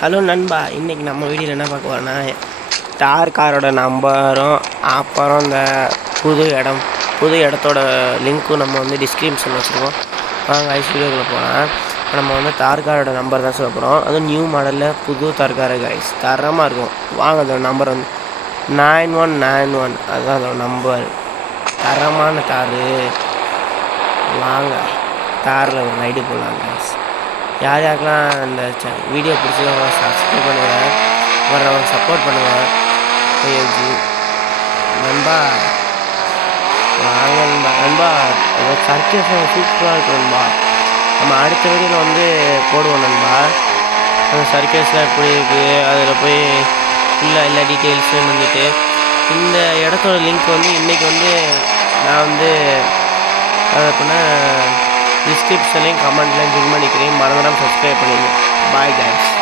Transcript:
Hello நண்பா, இன்றைக்கி நம்ம வீடியோவில் என்ன பார்க்க போகிறோன்னா டார் காரோட நம்பரும் அப்புறம் இந்த புது இடத்தோட லிங்க்கும் நம்ம வந்து டிஸ்கிரிப்ஷனில் வச்சுருக்கோம். வாங்க ஐஸ் வீடியோக்குள்ளே போகலாம். இப்போ நம்ம வந்து தார் காரோட நம்பர் தான் சொல்ல போகிறோம். அதுவும் நியூ மாடலில் புது தார் காரு கைஸ், தரமாக இருக்கும். வாங்க அதோட நம்பர் வந்து 9191, அதுதான் அதோட நம்பர். தரமான தார். வாங்க தாரில் ஒரு ரைடு போடலாம் கைஸ். யார் யாருக்கெல்லாம் இந்த வீடியோ பிடிச்சவங்க சப்ஸ்கிரைப் பண்ணுங்கள், வர்றவங்க சப்போர்ட் பண்ணுங்கள். நண்பா வாங்க நண்பா சர்க்கஸ் சூப்பராக இருக்கும் நண்பா. நம்ம அடுத்த வீடியோவில் வந்து போடுவோம் நண்பா. அந்த சர்க்கஸ்லாம் எப்படி இருக்குது, அதில் போய் ஃபுல்லாக எல்லா டீட்டெயில்ஸும் பண்ணிவிட்டு இந்த இடத்தோட லிங்க் வந்து இன்றைக்கி வந்து நான் வந்து அப்படின்னா டிஸ்கிரிப்ஷன்லையும் கமெண்ட்லையும் பின் பண்ணிக்கிறேன். மறந்துடாமல் சப்ஸ்கிரைப் பண்ணிடுங்க. Bye guys.